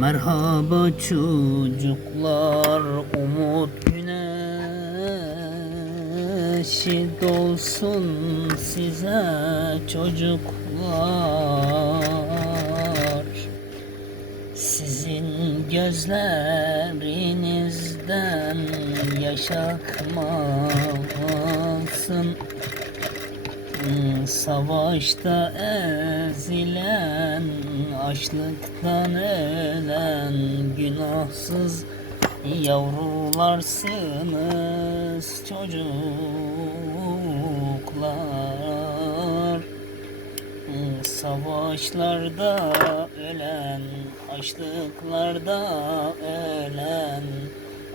Merhaba çocuklar umut güneşi dolsun size çocuklar. Sizin gözlerinizden yaş akmasın. Hmm, Savaşta ezilen, açlıktan ölen günahsız yavrularsınız çocuklar. Hmm, Savaşlarda ölen, açlıklarda ölen,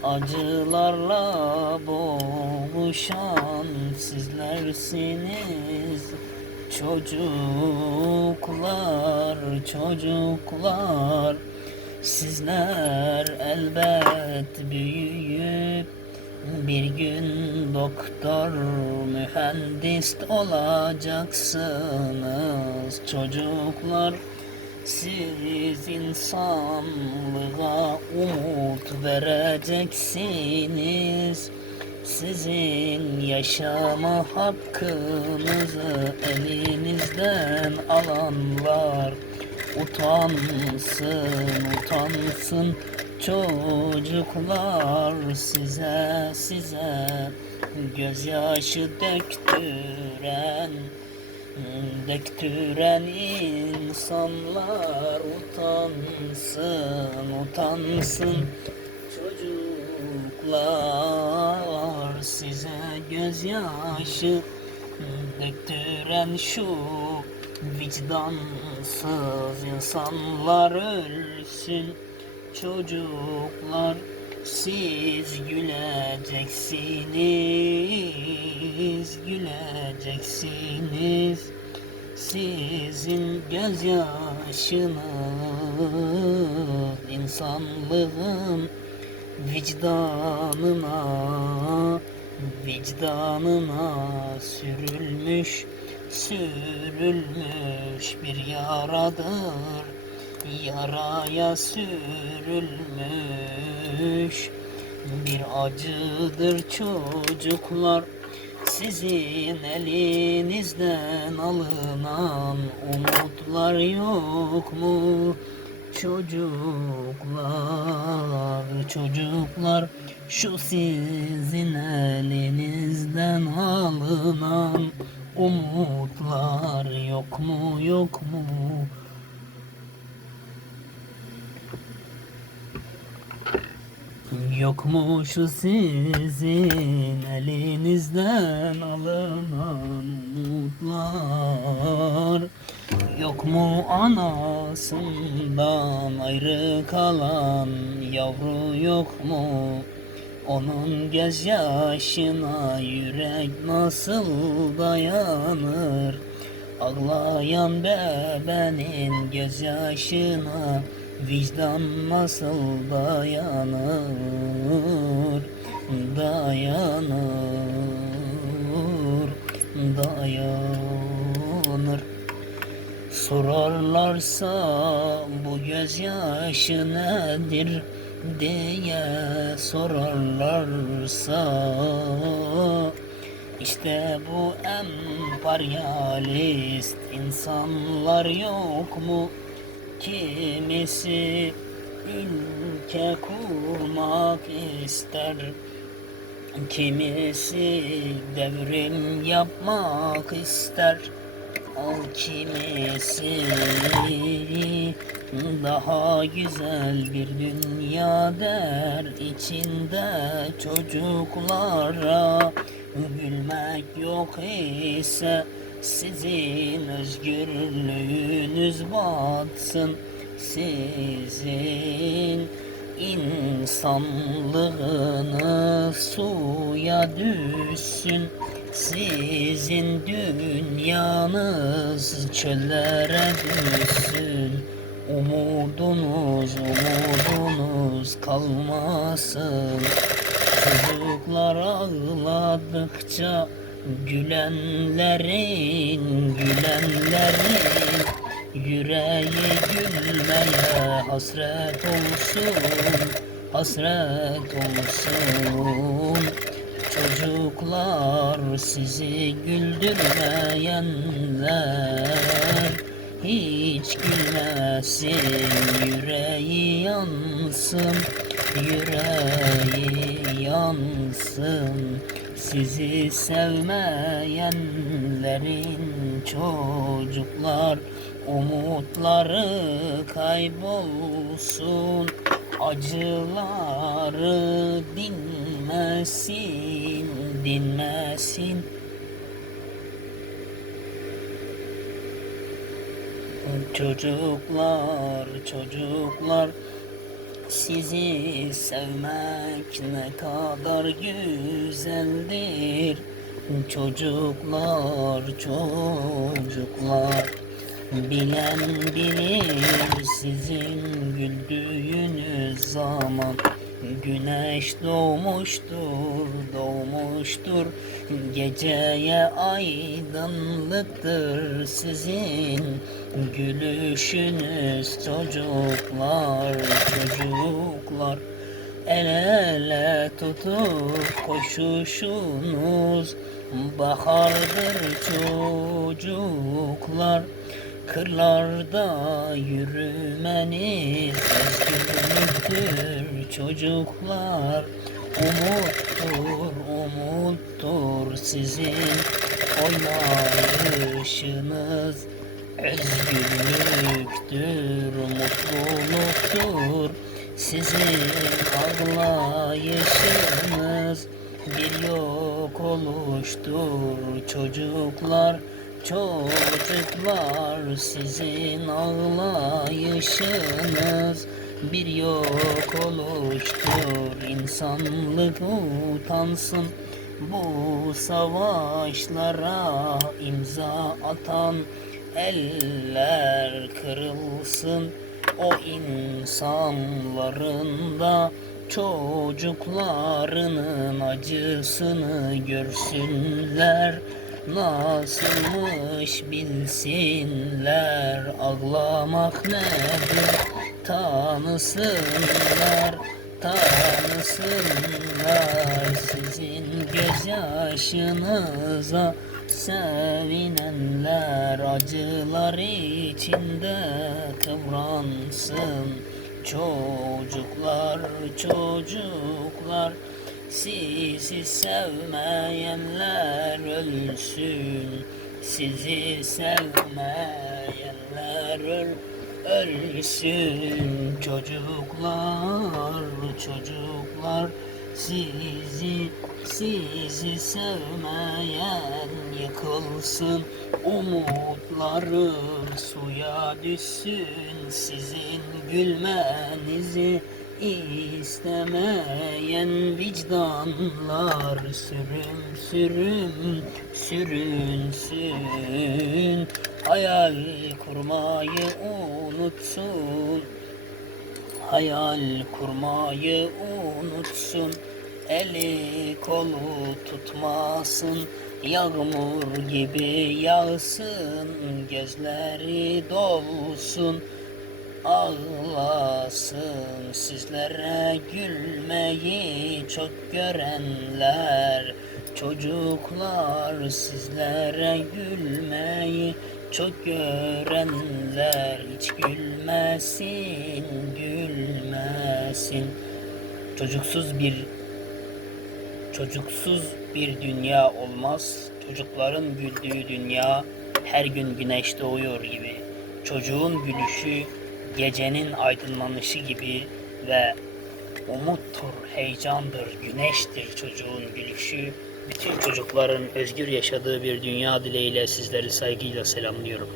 acılarla boğuşan sizlersiniz. Çocuklar, çocuklar, sizler elbet büyüyüp bir gün doktor, mühendis olacaksınız çocuklar. Siz insanlığa umut vereceksiniz. Sizin yaşama hakkınızı elinizden alanlar utansın, utansın çocuklar size size gözyaşı döktüren döktüren insanlar utansın, utansın. Çocuklar size gözyaşı. Döktüren şu vicdansız insanlar ölsün. Çocuklar siz güleceksiniz güleceksiniz. Sizin gözyaşınız insanlığın vicdanına vicdanına sürülmüş sürülmüş bir yaradır yaraya sürülmüş bir acıdır çocuklar sizin elinizden alınan umutlar yok mu? Çocuklar, çocuklar şu sizin elinizden alınan umutlar yok mu yok mu? Yok mu şu sizin elinizden alınan umutlar. Yok mu anasından ayrı kalan yavru yok mu? Onun gözyaşına yürek nasıl dayanır? Ağlayan bebenin gözyaşına vicdan nasıl dayanır Dayanır, dayanır Sorarlarsa bu gözyaşı nedir diye sorarlarsa işte bu emperyalist insanlar yok mu? Kimisi ülke kurmak ister. Kimisi devrim yapmak ister. Al kimisi daha güzel bir dünya der içinde çocuklara. Gülmek yok ise sizin özgürlüğünüz batsın sizin insanlığınız suya düşsün. Sizin dünyanız çöllere düşsün. Umudunuz, umudunuz kalmasın. Çocuklar ağladıkça gülenlerin, gülenlerin Yüreği gülmeye hasret olsun Hasret olsun. Çocuklar sizi güldürmeyenler Hiç gülmesin yüreği yansın Yüreği yansın Sizi sevmeyenlerin çocuklar Umutları kaybolsun Acıları dinmesin, dinmesin. Çocuklar, çocuklar sizi sevmek ne kadar güzeldir. Çocuklar, çocuklar Bilen bilir sizin güldüğünüz zaman. Güneş doğmuştur, doğmuştur Geceye aydınlıktır sizin Gülüşünüz çocuklar, çocuklar. El ele tutup koşuşunuz Bahardır çocuklar. Kırlarda yürümeniz özgürlüktür çocuklar. Umuttur, umuttur sizin oynayışınız Özgürlüktür, mutluluktur sizin ağlayışınız Bir yok oluştur çocuklar Çocuklar sizin ağlayışınız bir yok oluştur insanlık utansın bu savaşlara imza atan eller kırılsın o insanların da çocuklarının acısını görsünler Nasılmış bilsinler ağlamak nedir tanısınlar tanısınlar sizin gözyaşınıza sevinenler acılar içinde kıvransın. Çocuklar çocuklar sizi sevmeyenler ölsün. Sizi sevmeyenler öl ölsün. Çocuklar, çocuklar Sizi, sizi sevmeyen yıkılsın Umutları suya düşsün. Sizin gülmenizi İstemeyen vicdanlar sürüm sürüm sürünsün. Hayal kurmayı unutsun Hayal kurmayı unutsun Eli kolu tutmasın Yağmur gibi yağsın Gözleri dolsun ağlasın. Sizlere gülmeyi çok görenler çocuklar sizlere gülmeyi çok görenler. Hiç gülmesin gülmesin. Çocuksuz bir çocuksuz bir dünya olmaz çocukların güldüğü dünya her gün güneş doğuyor gibi çocuğun gülüşü gecenin aydınlanışı gibi ve umuttur, heyecandır, güneştir çocuğun gülüşü. Bütün çocukların özgür yaşadığı bir dünya dileğiyle sizleri saygıyla selamlıyorum.